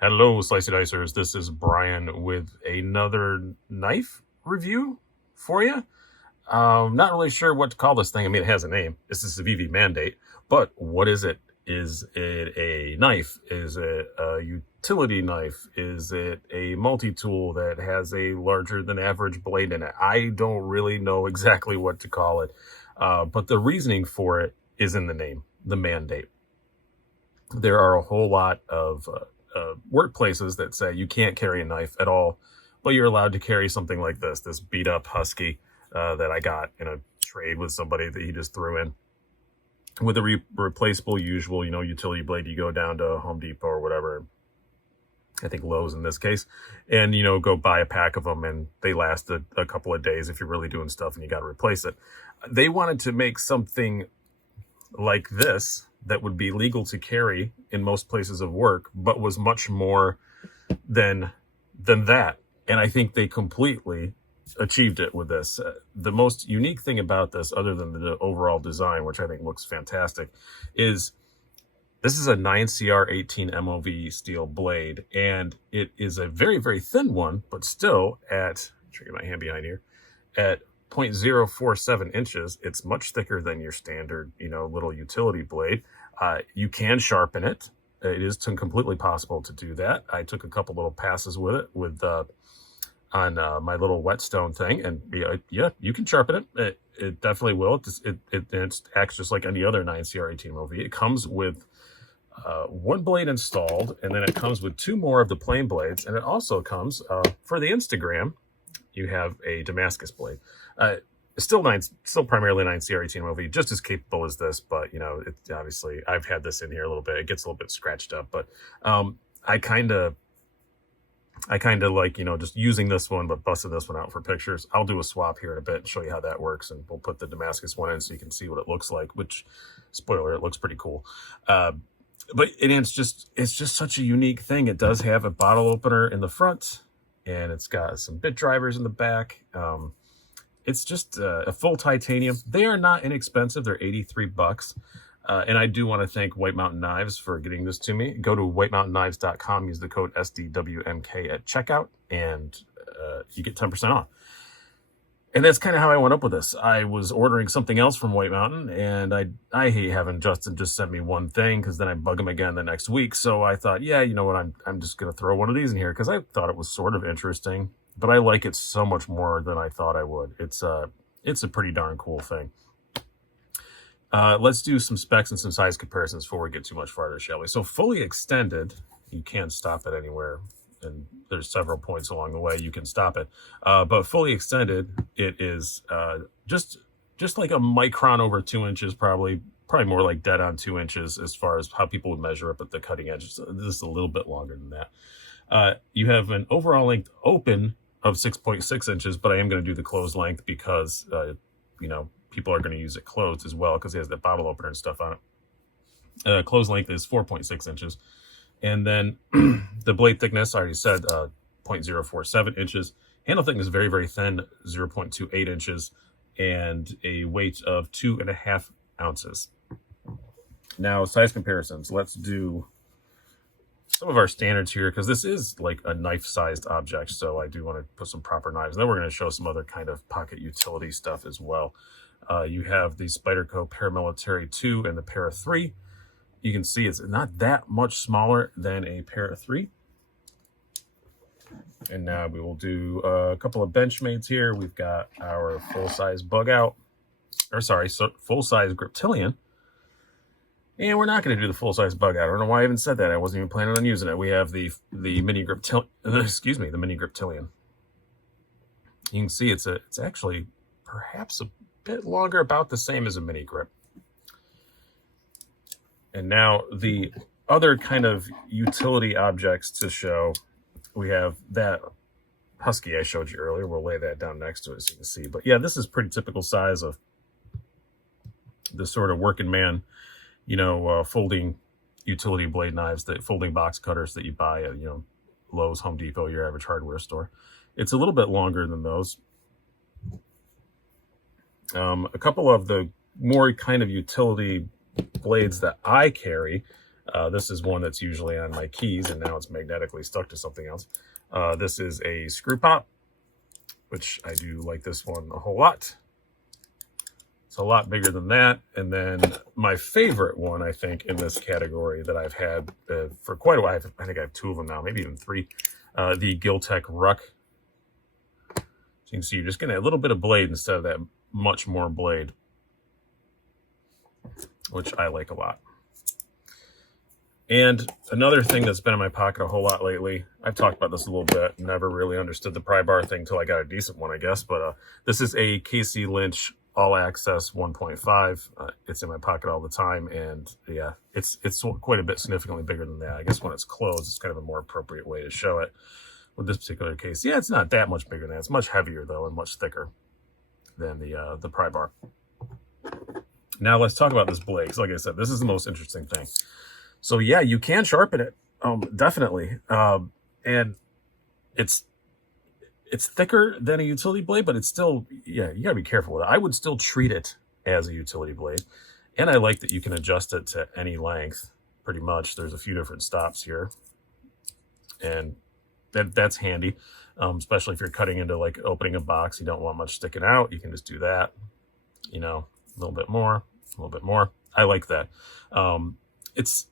Hello, Slicey Dicers. This is Brian with another knife review for you. Not really sure what to call this thing. I mean, it has a name. It's the Civivi Mandate. But what is it? Is it a knife? Is it a utility knife? Is it a multi-tool that has a larger than average blade in it? I don't really know exactly what to call it. But the reasoning for it is in the name, the Mandate. There are a whole lot of workplaces that say you can't carry a knife at all, but you're allowed to carry something like this beat up Husky that I got in a trade with somebody that he just threw in with a replaceable usual, utility blade. You go down to Home Depot or whatever, I think Lowe's in this case, and, go buy a pack of them, and they last a couple of days if you're really doing stuff and you got to replace it. They wanted to make something like this that would be legal to carry in most places of work, but was much more than that. And I think they completely achieved it with this. The most unique thing about this, other than the overall design, which I think looks fantastic, is this is a 9CR18 MOV steel blade, and it is a very, very thin one, but still at, try to get my hand behind here, at 0.047 inches. It's much thicker than your standard, little utility blade. You can sharpen it. It is completely possible to do that. I took a couple little passes with it on my little whetstone thing, and yeah, you can sharpen it. It definitely will. It acts just like any other 9CR18 MOV. It comes with one blade installed, and then it comes with two more of the plain blades, and it also comes for the Instagram. You have a Damascus blade. Still primarily 9CR18 MOV, just as capable as this, but it obviously, I've had this in here a little bit. It gets a little bit scratched up, but I kind of like, just using this one, but busting this one out for pictures. I'll do a swap here in a bit and show you how that works, and we'll put the Damascus one in so you can see what it looks like, which, spoiler, it looks pretty cool. But it's just such a unique thing. It does have a bottle opener in the front, and it's got some bit drivers in the back. It's just a full titanium. They are not inexpensive. They're $83. And I do want to thank White Mountain Knives for getting this to me. Go to whitemountainknives.com, use the code SDWMK at checkout, and you get 10% off. And that's kind of how I went up with this. I was ordering something else from White Mountain, and I hate having Justin just send me one thing, because then I bug him again the next week. So I thought, yeah, you know what, I'm just going to throw one of these in here, because I thought it was sort of interesting, but I like it so much more than I thought I would. It's a pretty darn cool thing. Let's do some specs and some size comparisons before we get too much farther, shall we? So fully extended, you can't stop it anywhere, and there's several points along the way you can stop it. But fully extended, it is just like a micron over 2 inches, probably more like dead on 2 inches as far as how people would measure it, but the cutting edge is just a little bit longer than that. You have an overall length open of 6.6 inches, but I am going to do the closed length because, people are going to use it closed as well, because it has that bottle opener and stuff on it. Closed length is 4.6 inches. And then the blade thickness, I already said, 0.047 inches. Handle thickness is very, very thin, 0.28 inches, and a weight of 2.5 ounces. Now, size comparisons. Let's do some of our standards here, because this is like a knife-sized object, so I do want to put some proper knives. And then we're going to show some other kind of pocket utility stuff as well. You have the Spyderco Paramilitary 2 and the Para 3. You can see it's not that much smaller than a Para 3. And now we will do a couple of Benchmates here. We've got our full-size full-size Griptilian. And we're not going to do the full-size bug out. I don't know why I even said that. I wasn't even planning on using it. We have the mini Griptilian. The mini Griptilian. You can see it's actually perhaps a bit longer, about the same as a mini grip. And now the other kind of utility objects to show, we have that Husky I showed you earlier. We'll lay that down next to it so you can see. But yeah, this is pretty typical size of the sort of working man, folding utility blade knives, folding box cutters that you buy at, Lowe's, Home Depot, your average hardware store. It's a little bit longer than those. A couple of the more kind of utility blades that I carry, This is one that's usually on my keys, and now it's magnetically stuck to something else. This is a screw pop, which I do like this one a whole lot. It's a lot bigger than that. And then my favorite one, I think, in this category that I've had for quite a while, I think I have 2 of them now, maybe even 3, the Giltech Ruck. So you can see you're just getting a little bit of blade instead of that much more blade, which I like a lot. And another thing that's been in my pocket a whole lot lately, I've talked about this a little bit, never really understood the pry bar thing until I got a decent one, I guess. But this is a Casey Lynch All Access 1.5. It's in my pocket all the time. And yeah, it's quite a bit significantly bigger than that. I guess when it's closed, it's kind of a more appropriate way to show it. With this particular case, yeah, it's not that much bigger than that. It's much heavier, though, and much thicker than the pry bar. Now let's talk about this blade. Because like I said, this is the most interesting thing. So yeah, you can sharpen it, definitely, and it's thicker than a utility blade, but it's still, yeah, you gotta be careful with it. I would still treat it as a utility blade, and I like that you can adjust it to any length, pretty much. There's a few different stops here, and that's handy, especially if you're cutting into like opening a box. You don't want much sticking out. You can just do that, you know, a little bit more, a little bit more. I like that. It's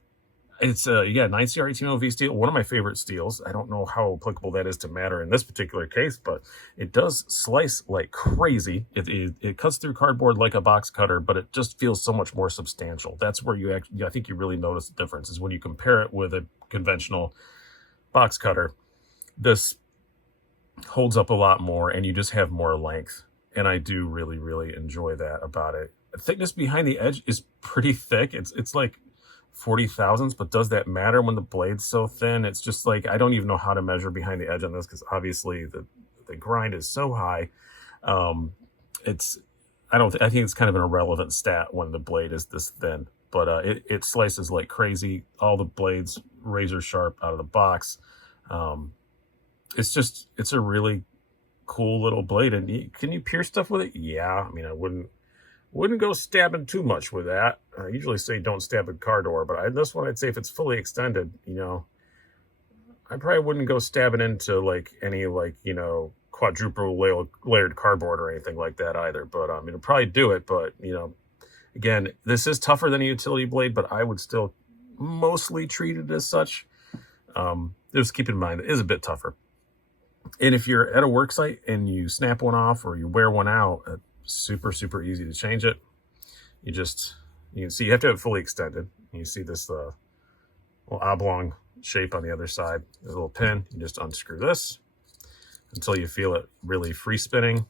9CR18LV steel, one of my favorite steels. I don't know how applicable that is to matter in this particular case, but it does slice like crazy. It cuts through cardboard like a box cutter, but it just feels so much more substantial. That's where I think you really notice the difference, is when you compare it with a conventional box cutter. This holds up a lot more, and you just have more length. And I do really, really enjoy that about it. The thickness behind the edge is pretty thick. It's like 40 thousandths, but does that matter when the blade's so thin? It's just like, I don't even know how to measure behind the edge on this, because obviously the grind is so high. I think it's kind of an irrelevant stat when the blade is this thin, but it slices like crazy. All the blades razor sharp out of the box. It's a really cool little blade. And can you pierce stuff with it? Yeah, I mean, I wouldn't go stabbing too much with that. I usually say don't stab a car door, but this one, I'd say if it's fully extended, you know, I probably wouldn't go stabbing into like any, like, you know, quadruple layered cardboard or anything like that either. But it'll probably do it. But, you know, again, this is tougher than a utility blade, but I would still mostly treat it as such. Just keep in mind, it is a bit tougher. And if you're at a work site and you snap one off or you wear one out, super, super easy to change it. You can see you have to have it fully extended. You see this little oblong shape on the other side. There's a little pin. You just unscrew this until you feel it really free spinning.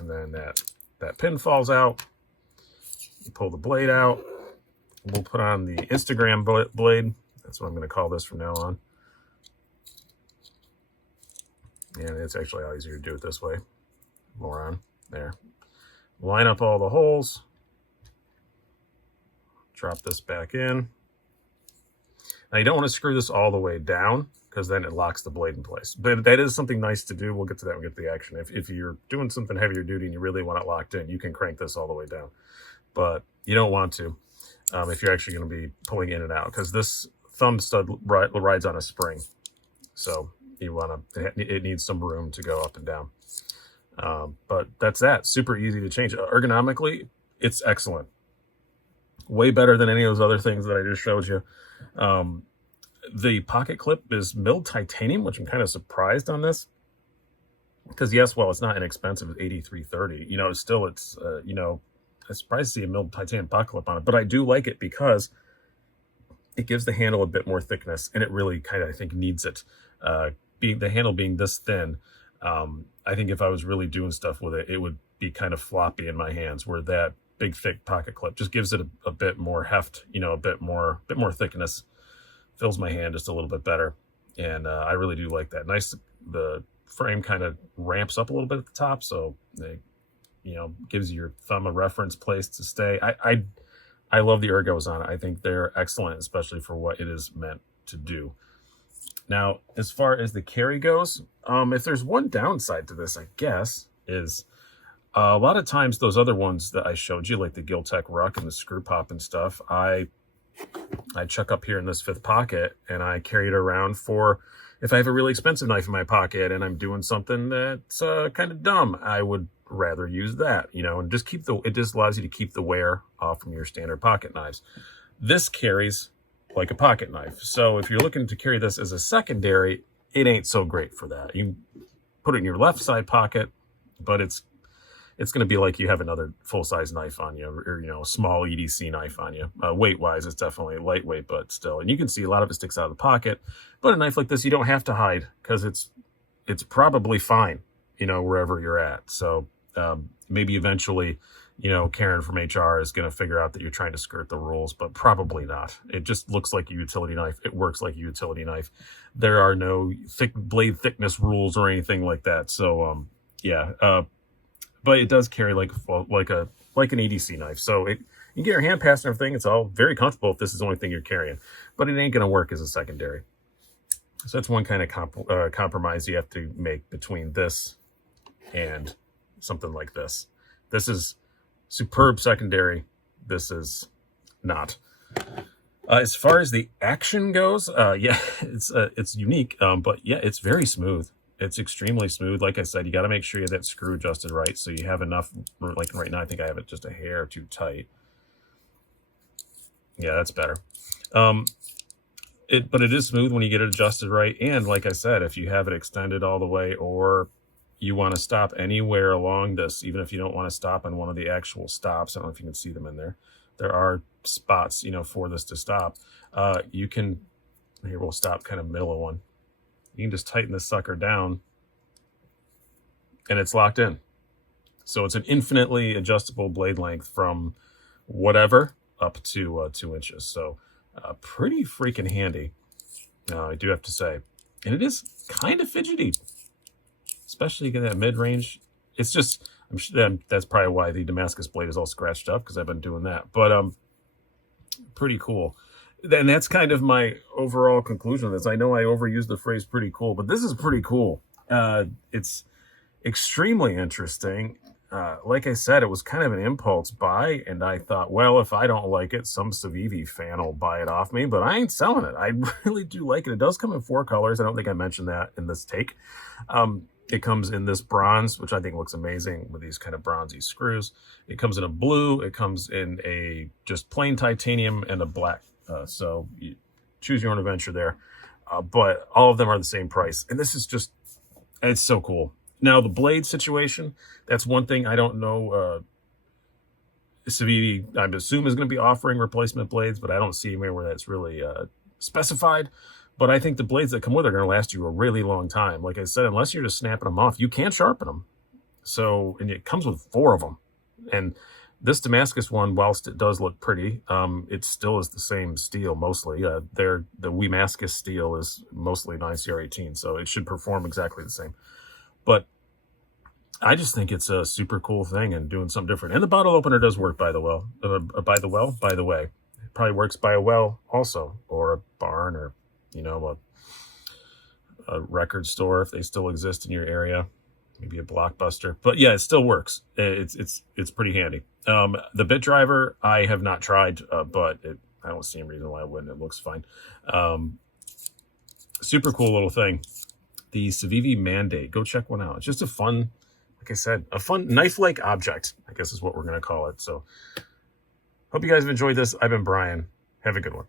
And then that pin falls out. You pull the blade out. We'll put on the Instagram blade. That's what I'm going to call this from now on. And it's actually a lot easier to do it this way. Moron. There. Line up all the holes. Drop this back in. Now you don't want to screw this all the way down, because then it locks the blade in place. But that is something nice to do. We'll get to that when we get to the action. If you're doing something heavier duty and you really want it locked in, you can crank this all the way down. But you don't want to if you're actually going to be pulling in and out, because this thumb stud rides on a spring. So it needs some room to go up and down. But that's that. Super easy to change. Ergonomically, it's excellent. Way better than any of those other things that I just showed you. The pocket clip is milled titanium, which I'm kind of surprised on this. Because yes, well, it's not inexpensive at $83.30. You know, I'm surprised to see a milled titanium pocket clip on it. But I do like it because it gives the handle a bit more thickness, and it really kind of, I think, needs it. The handle being this thin, I think if I was really doing stuff with it, it would be kind of floppy in my hands, where that big thick pocket clip just gives it a bit more heft, you know, a bit more thickness, fills my hand just a little bit better. And I really do like that. Nice. The frame kind of ramps up a little bit at the top, so it, you know, gives your thumb a reference place to stay. I love the ergos on it. I think they're excellent, especially for what it is meant to do. Now, as far as the carry goes, if there's one downside to this, I guess, is a lot of times those other ones that I showed you, like the Giltech Ruck and the screw pop and stuff, I I chuck up here in this 5th pocket, and I carry it around for, if I have a really expensive knife in my pocket and I'm doing something that's kind of dumb, I would rather use that, you know, and just it just allows you to keep the wear off from your standard pocket knives. This carries like a pocket knife. So if you're looking to carry this as a secondary, it ain't so great for that. You put it in your left side pocket, but it's going to be like you have another full-size knife on you, or, you know, a small EDC knife on you. Weight-wise, it's definitely lightweight, but still. And you can see a lot of it sticks out of the pocket. But a knife like this, you don't have to hide, because it's probably fine, you know, wherever you're at. So maybe eventually, you know, Karen from HR is going to figure out that you're trying to skirt the rules, but probably not. It just looks like a utility knife. It works like a utility knife. There are no blade thickness rules or anything like that. So, yeah. But it does carry like an EDC knife. So you get your hand past and everything. It's all very comfortable if this is the only thing you're carrying. But it ain't going to work as a secondary. So that's one kind of compromise you have to make between this and something like this. This is superb secondary. This is not. As far as the action goes, yeah, it's unique. But yeah, it's very smooth. It's extremely smooth. Like I said, you got to make sure you have that screw adjusted right, so you have enough. Like right now, I think I have it just a hair too tight. Yeah, that's better. But it is smooth when you get it adjusted right. And like I said, if you have it extended all the way, or you want to stop anywhere along this, even if you don't want to stop on one of the actual stops, I don't know if you can see them in there. There are spots, you know, for this to stop. You can, here we'll stop kind of middle of one. You can just tighten this sucker down, and it's locked in. So it's an infinitely adjustable blade length from whatever up to 2 inches. So pretty freaking handy, I do have to say. And it is kind of fidgety, especially in that mid-range. It's just, I'm sure that's probably why the Damascus blade is all scratched up, because I've been doing that. But pretty cool. And that's kind of my overall conclusion of this. I know I overused the phrase pretty cool, but this is pretty cool. It's extremely interesting. Like I said, it was kind of an impulse buy, and I thought, well, if I don't like it, some Civivi fan will buy it off me, but I ain't selling it. I really do like it. It does come in 4 colors. I don't think I mentioned that in this take. It comes in this bronze, which I think looks amazing with these kind of bronzy screws. It comes in a blue. It comes in a just plain titanium and a black. So you choose your own adventure there. But all of them are the same price. And this is just, it's so cool. Now, the blade situation, that's one thing I don't know. Civivi, I assume, is going to be offering replacement blades, but I don't see anywhere where that's really specified. But I think the blades that come with it are going to last you a really long time. Like I said, unless you're just snapping them off, you can't sharpen them. So, and it comes with 4 of them. And this Damascus one, whilst it does look pretty, it still is the same steel mostly. The Damascus steel is mostly 9CR18, so it should perform exactly the same. But I just think it's a super cool thing and doing something different. And the bottle opener does work by the way. It probably works by a well also, or a barn, or, you know, a record store if they still exist in your area. Maybe a Blockbuster, but yeah, it still works. It's pretty handy. The bit driver I have not tried, but I don't see any reason why I wouldn't. It looks fine. Super cool little thing. The Civivi Mandate. Go check one out. It's just a fun, like I said, a fun knife-like object, I guess is what we're going to call it. So hope you guys have enjoyed this. I've been Brian. Have a good one.